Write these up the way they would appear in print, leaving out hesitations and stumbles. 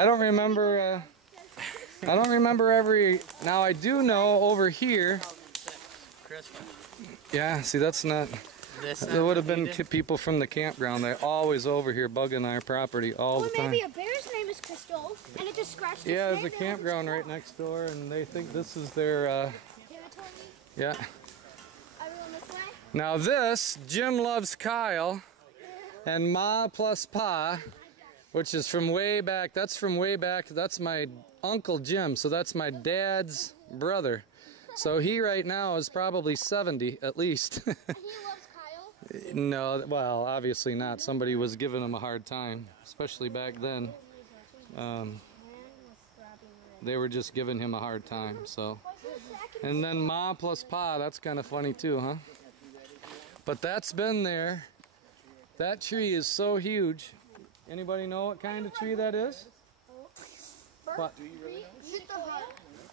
I don't remember. I don't remember every. Now I do know over here. Yeah, see, that's not. There would have been people from the campground. They're always over here bugging our property all the time. Maybe a bear's name is Crystal, and it just scratched. Yeah, there's a campground right next door, and they think this is their. Yeah. Everyone this way? Now this, Jim loves Kyle, and Ma plus Pa, which is from way back. That's from way back. That's my Uncle Jim, so that's my dad's brother. So he right now is probably 70 at least. And he loves Kyle? No, well, obviously not. Somebody was giving him a hard time, especially back then. They were just giving him a hard time, so. And then Ma plus Pa, that's kind of funny too, huh? But that's been there. That tree is so huge. Anybody know what kind of tree that is? What? Do you really know?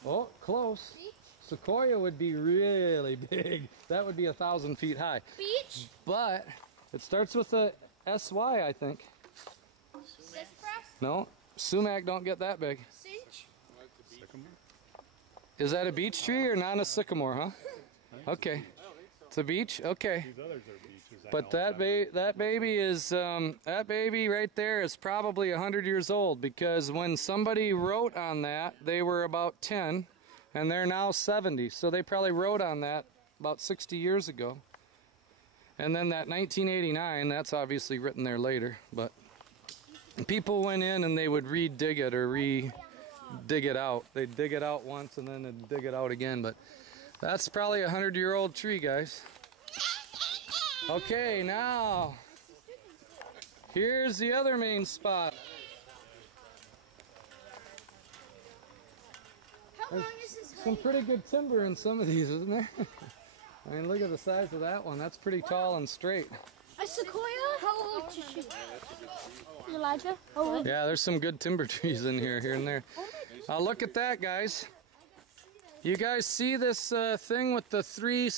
Oh, close. Sequoia would be really big. That would be 1,000 feet high. Beech? But it starts with a SY, I think. No, sumac don't get that big. Cinch? Is that a beech tree or not a sycamore, huh? Okay. It's a beech? Okay. But that baby is that baby right there is probably 100 years old, because when somebody wrote on that, they were about 10 and they're now 70. So they probably wrote on that about 60 years ago. And then that 1989, that's obviously written there later, but people went in and they would re-dig it or dig it out. They'd dig it out once and then they'd dig it out again, but that's probably a 100-year-old tree, guys. Okay, now here's the other main spot. How long is this? Some pretty good timber in some of these, isn't there? I mean, look at the size of that one. That's pretty tall and straight. A sequoia? How old is she? Elijah? Oh, yeah, there's some good timber trees in here and there. Look at that, guys. You guys see this thing with the three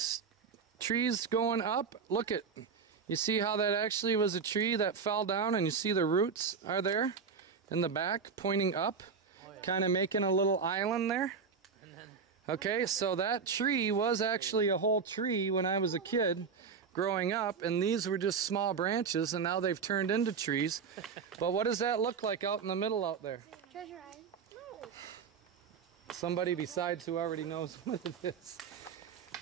trees going up? Look at, you see how that actually was a tree that fell down, and you see the roots are there in the back pointing up, kind of making a little island there. Okay, so that tree was actually a whole tree when I was a kid growing up, and these were just small branches, and now they've turned into trees. But what does that look like out in the middle out there? Treasure Island. No. Somebody besides who already knows what it is.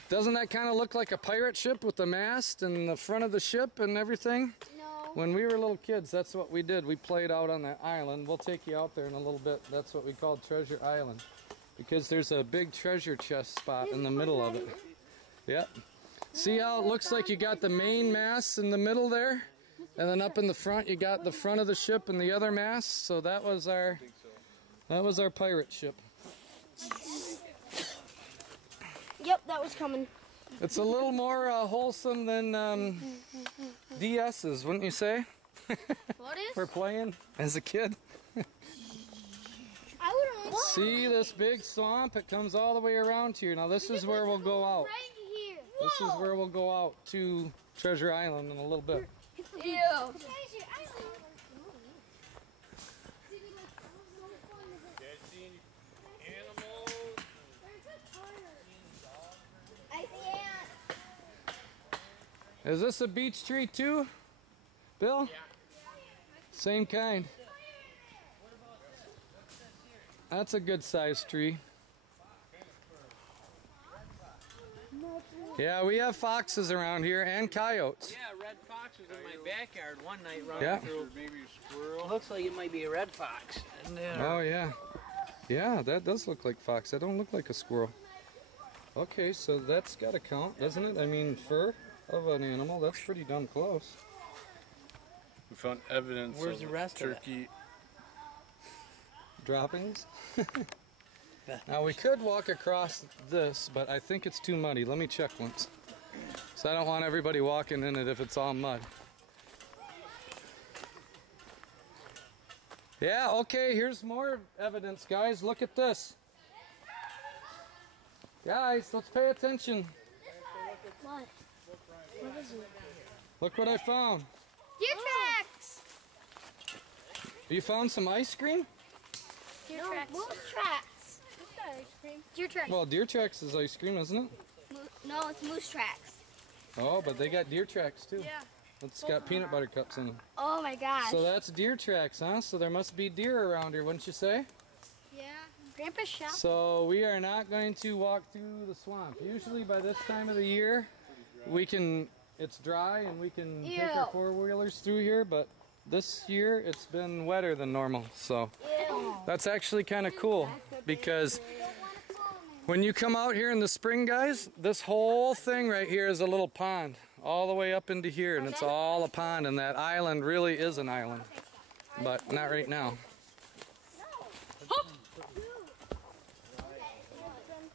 Doesn't that kind of look like a pirate ship with the mast and the front of the ship and everything? No. When we were little kids, that's what we did. We played out on that island. We'll take you out there in a little bit. That's what we called Treasure Island, because there's a big treasure chest spot in the middle of it. Yep. See how it looks like you got the main mast in the middle there, and then up in the front you got the front of the ship and the other mast. So that was our pirate ship. Yep, that was coming. It's a little more wholesome than DS's, wouldn't you say? What is? For playing as a kid. I would See this big swamp? It comes all the way around here. Now this is where we'll go out. Right here. This is where we'll go out to Treasure Island in a little bit. Ew. Treasure Island. I see ants. Is this a beech tree too, Bill? Yeah. Same kind. That's a good sized tree. Yeah, we have foxes around here and coyotes. Yeah, red fox was in my backyard one night running through. Maybe a squirrel. Looks like it might be a red fox. Oh yeah. Yeah, that does look like fox. That don't look like a squirrel. Okay, so that's got to count, doesn't it? I mean, fur of an animal, that's pretty darn close. We found evidence Where's of the rest turkey of droppings. Now we could walk across this, but I think it's too muddy. Let me check once. So I don't want everybody walking in it if it's all mud. Yeah, okay, here's more evidence, guys. Look at this. Guys, let's pay attention. What? What is it? Look what I found. Deer tracks! You found some ice cream? Deer tracks. Moose tracks. Deer tracks. Well, deer tracks is ice cream, isn't it? No, it's moose tracks. Oh, but they got deer tracks too. Yeah. It's got peanut butter cups in them. Oh my gosh. So that's deer tracks, huh? So there must be deer around here, wouldn't you say? Yeah. Grandpa's shop. So we are not going to walk through the swamp. Usually by this time of the year, it's dry and we can take our four-wheelers through here, but this year it's been wetter than normal. So that's actually kind of cool because when you come out here in the spring, guys, this whole thing right here is a little pond all the way up into here, and it's all a pond, and that island really is an island, but not right now.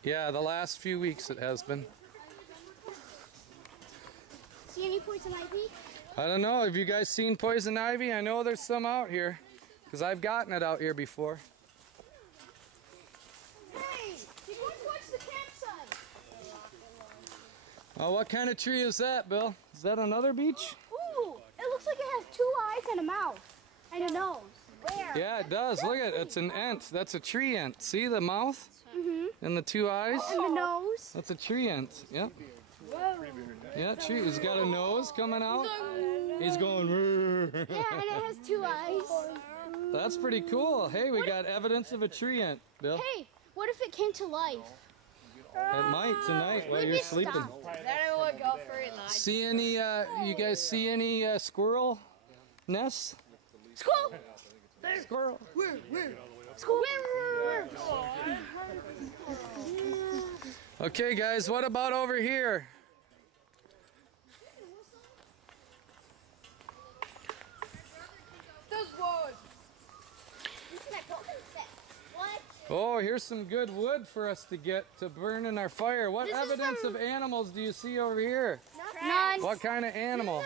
Yeah, the last few weeks it has been. See any poison ivy? I don't know. Have you guys seen poison ivy? I know there's some out here because I've gotten it out here before. Hey, you want to watch the campsite? Oh, what kind of tree is that, Bill? Is that another beech? Ooh, it looks like it has 2 eyes and a mouth and a nose. Where? Yeah, it does. Look at it. It's an ant. That's a tree ant. See the mouth? And the 2 eyes? And the nose. That's a tree ant. Yep. Whoa. Yeah, tree. He's got a nose coming out. He's going. Yeah, and it has 2 eyes. That's pretty cool. Hey, we got evidence of a tree ant, Bill. Hey, what if it came to life? It might tonight while you're sleeping. That would go very nice. See any? You guys see any squirrel nests? Squirrel! Squirrel. Squirrel! Okay, guys. What about over here? Oh, here's some good wood for us to get to burn in our fire. What evidence of animals do you see over here? None. What kind of animal?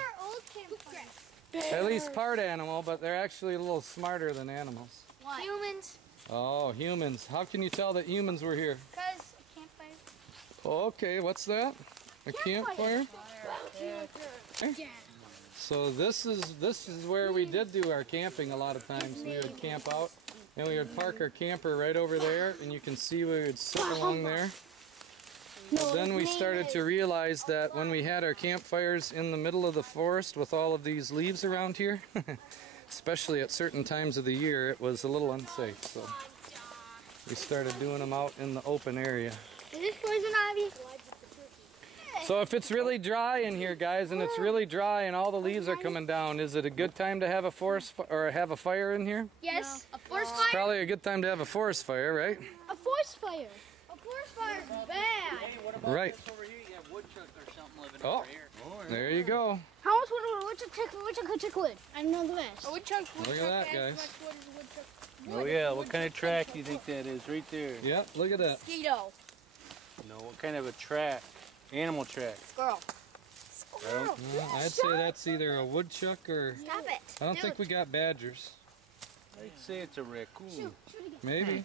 At least part animal, but they're actually a little smarter than animals. What? Humans. Oh, humans. How can you tell that humans were here? Because a campfire. Oh, okay, what's that? A campfire? Okay. So this is where we did do our camping a lot of times. We would camp out and we would park our camper right over there, and you can see we would sit along there. But then we started to realize that when we had our campfires in the middle of the forest with all of these leaves around here, especially at certain times of the year, it was a little unsafe. So we started doing them out in the open area. Is this poison ivy? So if it's really dry in here, guys, and it's really dry and all the leaves are coming down, is it a good time to have a have a fire in here? Yes. No. A forest It's fire? probably a good time to have a forest fire, right? A forest fire. A forest fire is bad. Hey, what about Right. this over here? You have woodchuck or something living Oh, over here. there you go. How much wood? Woodchuck wood? I know the best. Look at that, guys. Oh yeah, what kind of track do you think that is right there? Yep, look at that. Mosquito. No, what kind of a track? Animal track. Squirrel. Well, I'd say that's either a woodchuck or... Stop it. I don't think we got badgers. I'd say it's a raccoon. Maybe.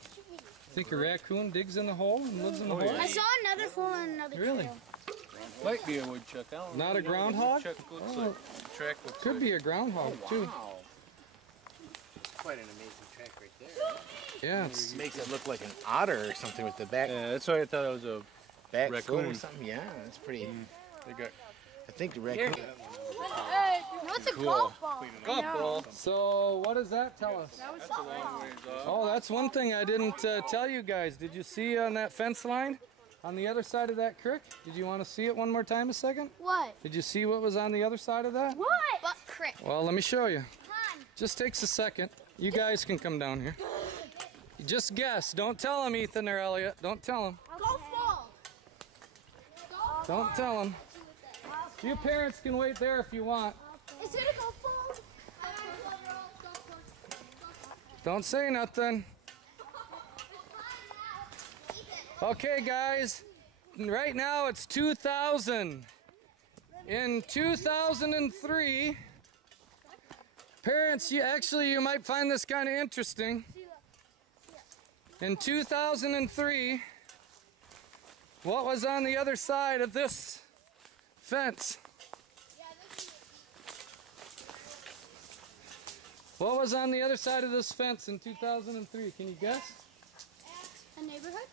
Think a raccoon digs in the hole and lives in the hole? I saw another hole in another Really? trail. Might be a woodchuck. I don't Not really a know groundhog? what woodchuck looks Oh. like. Track looks Could like. be a groundhog, too. Wow. Quite an amazing track right there. Yeah, It makes it look like an otter or something with the back Yeah, that's why I thought it was a foot or raccoon. something. Yeah, that's pretty. They got I think the raccoon. No, it's a golf ball. golf ball. So what does that tell us? that's a long ways off. Oh, that's one thing I didn't tell you guys. Did you see on that fence line on the other side of that creek? Did you want to see it one more time a second? What? Did you see what was on the other side of that? What? Buck crick. Well, let me show you. Come on. Just takes a second. You guys can come down here. Just guess. Don't tell them, Ethan or Elliot. Don't tell them. Golf ball. Don't tell them. You parents can wait there if you want. Is it a golf ball? Don't say nothing. Okay, guys. Right now it's 2000. In 2003, parents, you might find this kind of interesting. In 2003, what was on the other side of this fence? What was on the other side of this fence in 2003? Can you guess? A neighborhood?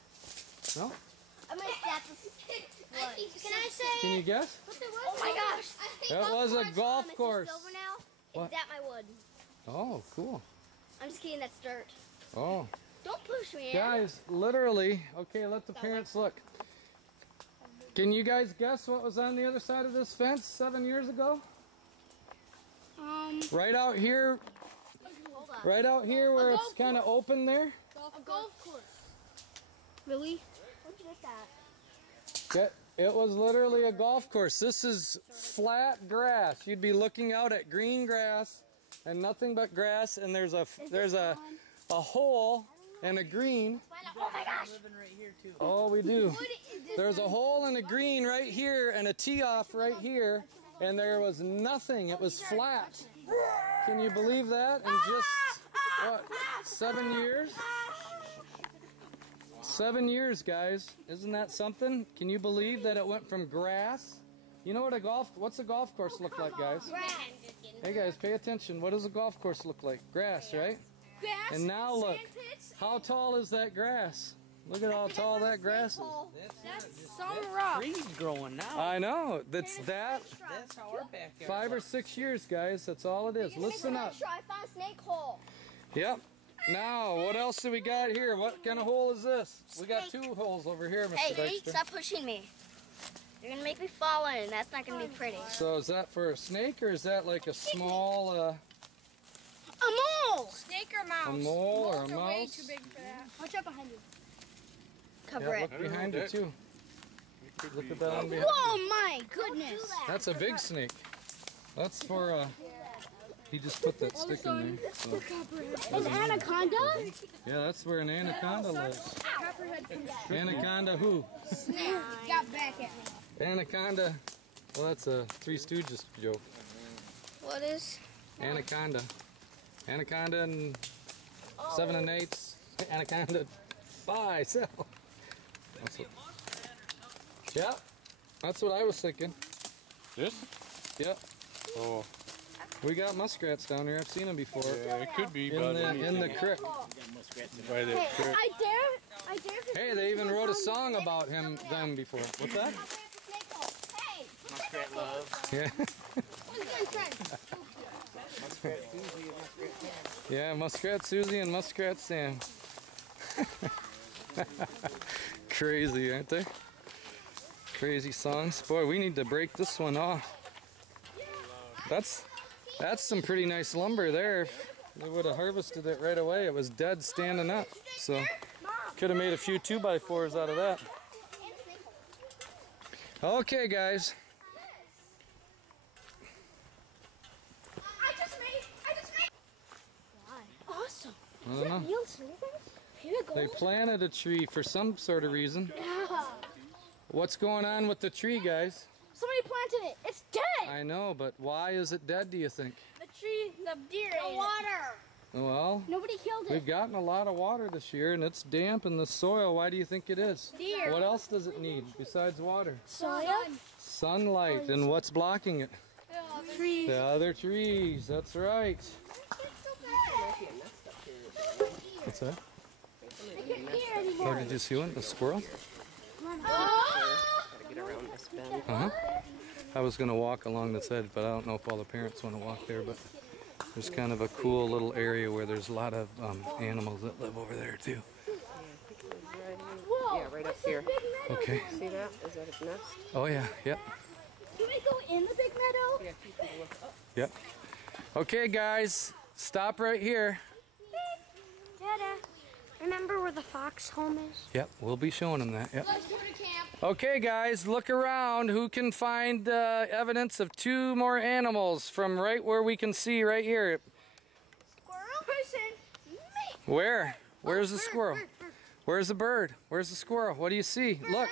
No? I might stop this. Can I say? Can you guess? Oh my gosh! That was a golf course. It's over now. What? It's at my wood. Oh, cool. I'm just kidding. That's dirt. Oh. Don't push me. Guys, literally, okay, let the parents look. Can you guys guess what was on the other side of this fence 7 years ago? Right out here, Hold on. right out here where it's kind of open there. A golf course. Really? Where'd you get that? It was literally a golf course. This is flat grass. You'd be looking out at green grass and nothing but grass, and there's a hole and a green. Oh my gosh! Oh, we do. There's a hole and a green right here and a tee off right here, and there was nothing. It was flat. Can you believe that? In just, what, 7 years? 7 years, guys. Isn't that something? Can you believe that it went from grass? You know what what's a golf course look like, guys? Grass. Hey guys, pay attention. What does a golf course look like? Grass, right? Grass. And now look, how tall is that grass? Look at how tall that grass is. That's some rock. Trees growing now. I know. That's that. That's how our backyard 5 or 6 years, guys. That's all it is. Listen up. I found a snake hole. Yep. Now, what else do we got here? What kind of hole is this? We got 2 holes over here, Mr. Hey, Dexter. stop pushing me. You're gonna make me fall in, and that's not gonna be pretty. So is that for a snake, or is that like a small, A mole! Snake or mouse? a mole or a Moles are way mouse? too big for that. Watch out behind you. Cover Yeah, it. look behind it too. Look at that one behind. Whoa, my goodness! That's a big snake. That's for he just put that stick in there. So. An anaconda? Yeah, that's where an anaconda lives. Copperhead comes out. Anaconda who? Got back at me. Anaconda. Well, that's a Three Stooges joke. What is? Anaconda. Anaconda and 7 and 8s. Anaconda. Buy, sell. That's what, yeah, that's what I was thinking. This? Yep. Oh, We got muskrats down here. I've seen them before. yeah, it could be In the creek. by that creek. I dare. Hey, they even wrote a song about them before. What's that? Hey! Muskrat love. Yeah. Muskrat Susie and Muskrat Sam. Yeah, Muskrat Susie and Muskrat Sam. Crazy, aren't they? Crazy songs. Boy, we need to break this one off. That's some pretty nice lumber there. They would have harvested it right away. It was dead standing up. So could have made a few 2x4s out of that. Okay, guys. I just made. Awesome. I don't know. Here you go. They planted a tree for some sort of reason. What's going on with the tree, guys? Somebody planted it. It's dead. I know, but why is it dead, do you think? The tree, the deer ate it. Water. Well, Nobody killed it. we've gotten a lot of water this year, and it's damp in the soil. Why do you think it is? Deer. What else does it need besides water? Soya. Sunlight. And what's blocking it? Tree. The other trees. That's right. What's that? I can't hear anymore. Oh, did you see one? A squirrel? Get around this bend. Uh-huh. I was going to walk along this edge, but I don't know if all the parents want to walk there, but there's kind of a cool little area where there's a lot of animals that live over there, too. Whoa. Yeah, right up here. Okay. See that? Is that its nest? Oh, yeah. Yep. Can we go in the big meadow? Yeah, keep it look up. Yep. Okay, guys. Stop right here. Dada, remember where the fox home is? Yep, we'll be showing them that. Yep. Let's go to camp. Okay, guys, look around. Who can find evidence of 2 more animals from right where we can see right here? Squirrel? Person. Me. Where? Where's the squirrel? Where's the bird? Where's the squirrel? What do you see? Look.